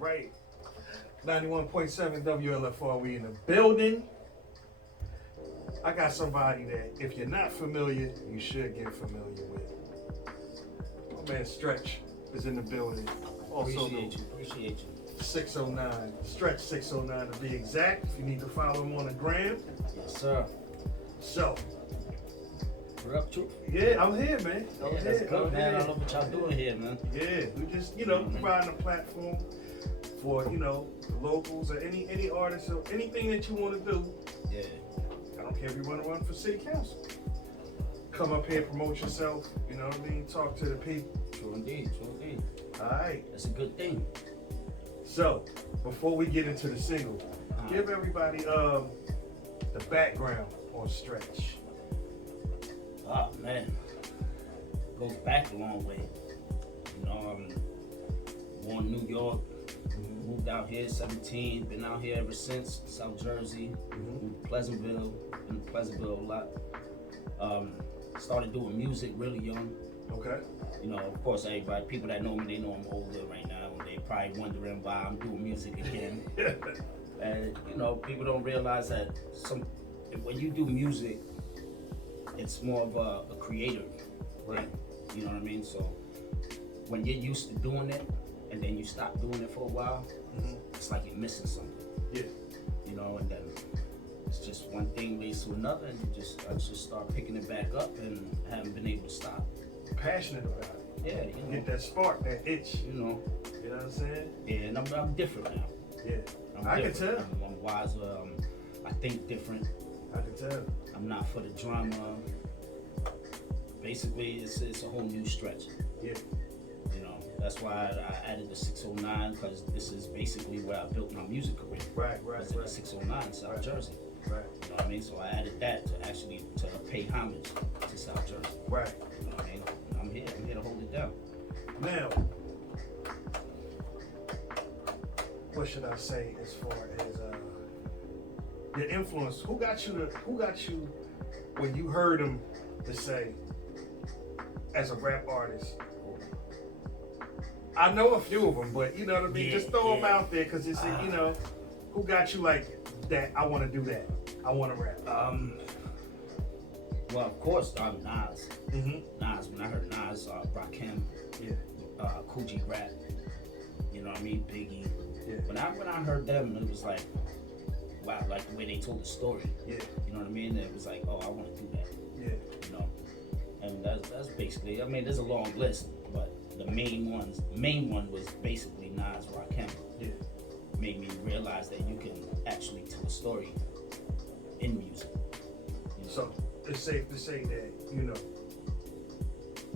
right. 91.7 WLFR, we in the building. I got somebody that, if you're not familiar, you should get familiar with. My man Stretch is in the building. Also, Appreciate you. 609, Stretch609 to be exact. If you need to follow him on the gram. Yes, sir. So, We're up, Truth. yeah, I'm here, man. That's good, man. I don't know what y'all doing here, man. Yeah, we just, providing a platform for, the locals or any artists or anything that you want to do. Yeah. I don't care if you want to run for city council. Come up here, promote yourself, you know what I mean? Talk to the people. True indeed. All right. That's a good thing. So, before we get into the single, give everybody the background on Stretch. Oh, man. Goes back a long way. Born in New York, moved out here at 17, been out here ever since, South Jersey, moved to Pleasantville, been in Pleasantville a lot. Started doing music really young. Okay. Of course, people that know me, they know I'm older right now, and they probably wondering why I'm doing music again. And, people don't realize that when you do music, it's more of a creative, right? You know what I mean? So when you're used to doing it, and then you stop doing it for a while, it's like you're missing something. Yeah. And then it's just one thing leads to another, and I just start picking it back up, and haven't been able to stop. Passionate about it. Yeah, Get that spark, that itch. You know what I'm saying? Yeah, and I'm different now. Yeah. I can tell. I'm wiser. I think different. I can tell. I'm not for the drama. Basically, it's a whole new stretch. Yeah. That's why I added the 609, because this is basically where I built my music career. Right. The 609, South Jersey. Right. You know what I mean? So I added that to pay homage to South Jersey. Right. You know what I mean? I'm here to hold it down. Now, what should I say as far as your influence? Who got you when you heard him to say, as a rap artist? I know a few of them, but you know what I mean? Just throw them out there, because it's, who got you like that? I want to do that. I want to rap. Well, of course, Nas. Nas. When I heard Nas, Rakim, Cool G Rap, you know what I mean? Biggie. Yeah. When I heard them, it was like, wow, like the way they told the story. Yeah. You know what I mean? It was like, oh, I want to do that. Yeah. And that's basically, there's a long list, but the main one was basically Nas, Rakim. Yeah. Made me realize that you can actually tell a story in music. So it's safe to say that,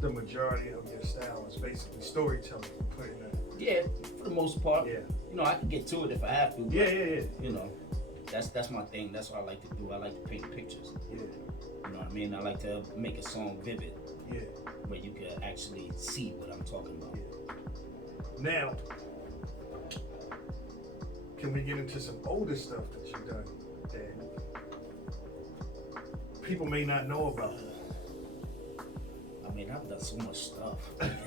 the majority of your style is basically storytelling. Yeah, for the most part. Yeah. I can get to it if I have to. But, Yeah. That's my thing. That's what I like to do. I like to paint pictures. Yeah. You know what I mean? I like to make a song vivid. Yeah. Where you can actually see what I'm talking about. Yeah. Now, can we get into some older stuff that you've done that people may not know about? I've done so much stuff.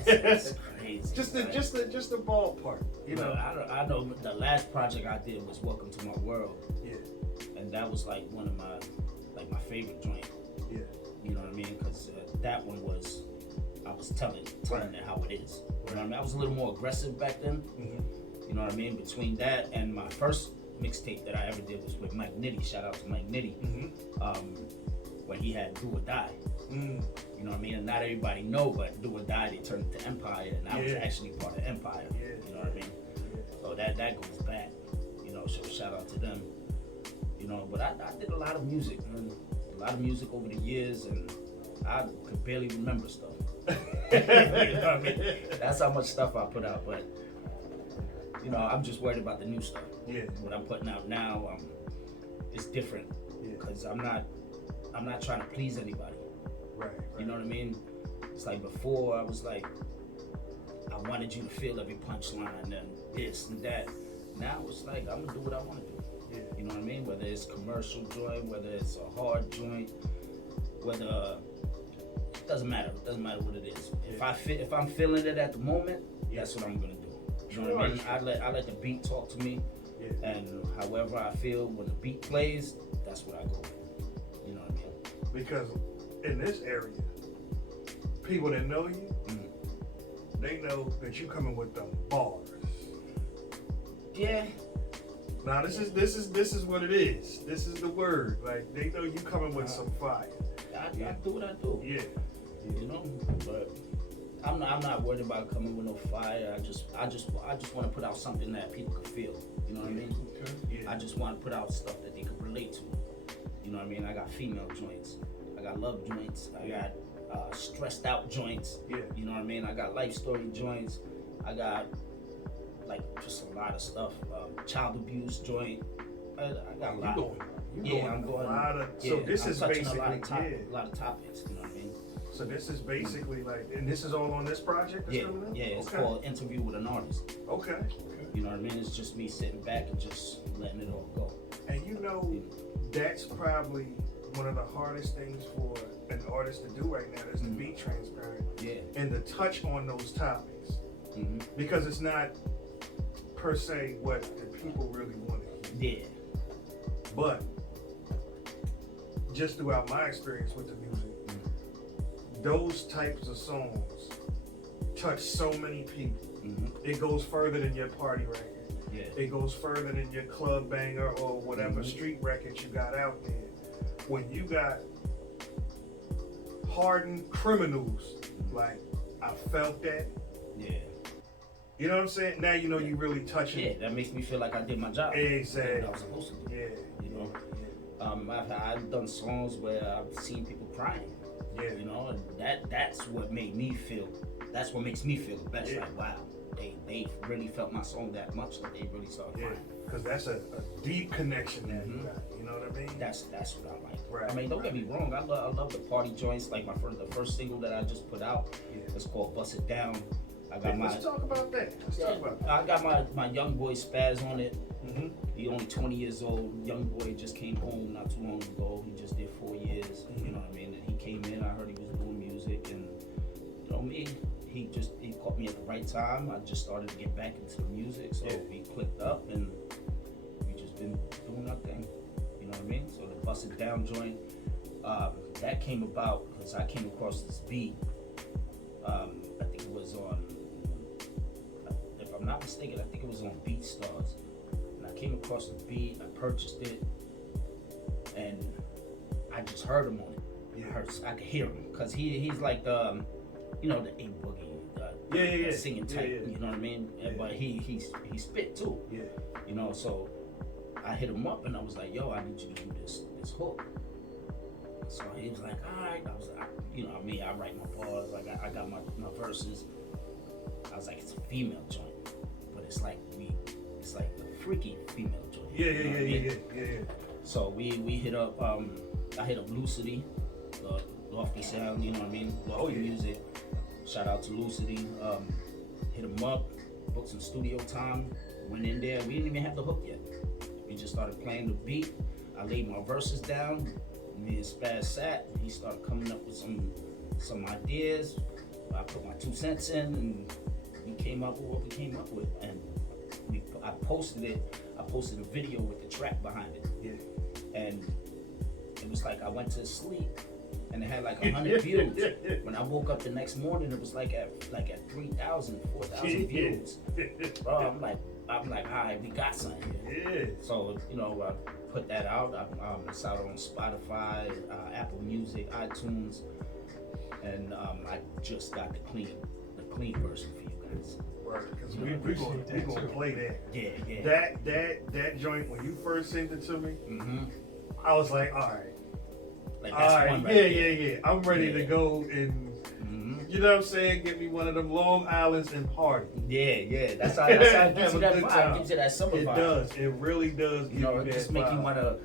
It's crazy. just the ballpark. I know the last project I did was Welcome to My World. Yeah. And that was like one of my favorite joint. Yeah. You know what I mean? Because that one was, I was telling it how it is. You know what I mean? I was a little more aggressive back then. You know what I mean? Between that and my first mixtape that I ever did was with Mike Nitty. Shout out to Mike Nitty. When he had Do or Die. You know what I mean? And not everybody know, but Do or Die, they turned it to Empire, and I was actually part of Empire. You know what I mean? So that goes back. So shout out to them. But I did a lot of music, man. A lot of music over the years, and I could barely remember stuff. You know what I mean? That's how much stuff I put out, but I'm just worried about the new stuff. Yeah. What I'm putting out now, it's different. Because I'm not trying to please anybody. Right. You know what I mean? It's like before I was like, I wanted you to feel every punchline and this and that. Now it's like, I'm gonna do what I want to do. Yeah. You know what I mean? Whether it's commercial joint, whether it's a hard joint, whether it doesn't matter. It doesn't matter what it is. Yeah. If I'm feeling it at the moment, that's what I'm gonna do. You know what I mean? I let the beat talk to me, and however I feel when the beat plays, that's what I go with. You know what I mean? Because in this area, people that know you, they know that you coming with them bars. Yeah. Now this is what it is. This is the word. Like they know you coming with some fire. I do what I do. Yeah. You know, but I'm not worried about coming with no fire. I just want to put out something that people can feel. You know what I mean? Okay. Yeah. I just want to put out stuff that they can relate to. You know what I mean? I got female joints. I got love joints. I got stressed out joints. Yeah. You know what I mean? I got life story joints. I got like just a lot of stuff. Child abuse joint. I got a lot. I'm going. So this is basically a lot of topics. You know what I mean? So this is basically like, and this is all on this project that's coming in? Yeah, it's called Interview with an Artist. Okay. You know what I mean? It's just me sitting back and just letting it all go. And you know, that's probably one of the hardest things for an artist to do right now is to be transparent and to touch on those topics. Because it's not per se what the people really want to hear. Yeah. But just throughout my experience with the music, those types of songs touch so many people. It goes further than your party record. Yeah. It goes further than your club banger or whatever street record you got out there. When you got hardened criminals, like I felt that. Yeah. You know what I'm saying? Now you know you really touching. Yeah, that makes me feel like I did my job. Exactly. What I was supposed to do. Yeah. You know. I've done songs where I've seen people crying. Yeah. You know, and that's what made me feel. That's what makes me feel the best. Yeah. Like, wow, they really felt my song that much that they really started crying. Because that's a deep connection that you got. You know what I mean? That's what I like. Right. I mean, don't get me wrong. I love the party joints. Like the first single that I just put out. It's called "Bust It Down." I got Let's talk about that. I got my young boy Spazz on it. He only 20 years old. Young boy just came home not too long ago. He just did 4 years. You know what I mean? And he came in. I heard he was doing music, and you know me. He caught me at the right time. I just started to get back into the music, so we clicked up, and we just been doing our thing. You know what I mean? So the Bust It Down joint that came about because I came across this beat. I think it was on. If I'm not mistaken, I think it was on BeatStars. And I came across the beat, I purchased it, and I just heard him on it. I could hear him because he's like the, you know, the A Boogie, singing type. You know what I mean? But he spit too. Yeah. You know, so I hit him up and I was like, yo, I need you to do this hook. So he was like, all right. I was like, you know, me, I write my bars. Like I got my verses. I was like, it's a female joint, but it's like a freaky female joint. Yeah. So we hit up. I hit up Lucity, Lofty Sound. You know what I mean? Lofty Music. Shout out to Lucity. Hit him up. Booked some studio time. Went in there. We didn't even have the hook yet. We just started playing the beat. I laid my verses down. Me and Spazz sat. He started coming up with some ideas. I put my 2 cents in, and we came up with what we came up with. And I posted it. I posted a video with the track behind it. Yeah. And it was like I went to sleep, and it had like 100 views. When I woke up the next morning, it was like at 3,000, 4,000 views. Bro, I'm like, all right, we got something here. Yeah. So, you know, I put that out. It's out on Spotify, Apple Music, iTunes, and I just got the clean version for you guys. Right, because we gonna play that. Yeah. That joint when you first sent it to me, I was like, all right. Like that's all right, one right yeah. I'm ready to go and you know what I'm saying, get me one of them Long Islands and party. Yeah. That's how it gives you that vibe. Time. Gives you that summer vibe. It does. It really does. You know, it just make you wanna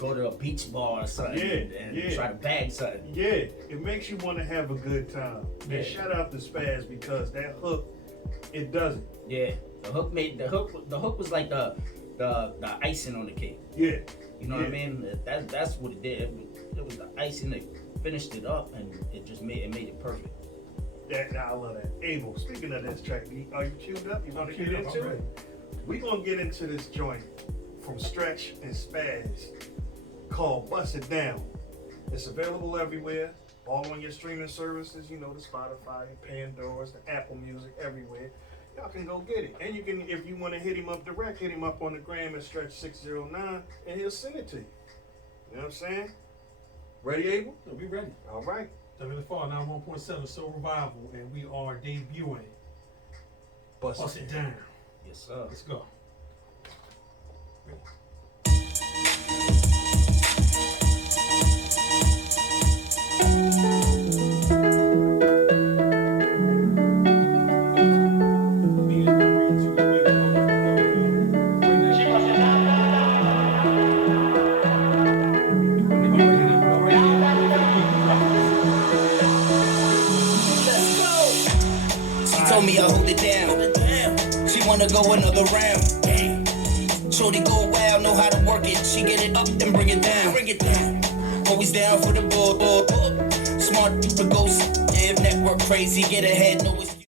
go to a beach bar or something and try to bag something. Yeah, it makes you want to have a good time. Yeah. And shout out to Spazz because that hook, it does it. Yeah, the hook was like the icing on the cake. Yeah. You know what I mean? That's what it did. It was the icing that finished it up, and it just made it perfect. I love that. Abel, speaking of this track, are you queued up? You want to get queued up, into I'm it? We're going to get into this joint from Stretch and Spazz called Bust It Down. It's available everywhere, all on your streaming services, the Spotify, Pandora's, the Apple Music, everywhere. Y'all can go get it. And you can, if you want to hit him up direct, hit him up on the gram at Stretch609 and he'll send it to you. You know what I'm saying? Ready, Abel? So we ready. All right. WFR 91.7 Soul Revival, and we are debuting Bust It Down. Yes, sir. Let's go. Told me I hold it down. She wanna go another round. Shorty go wild, know how to work it. She get it up, then bring it down. Always down for the bull. Smart, the ghost. If network crazy, get ahead, no excuse.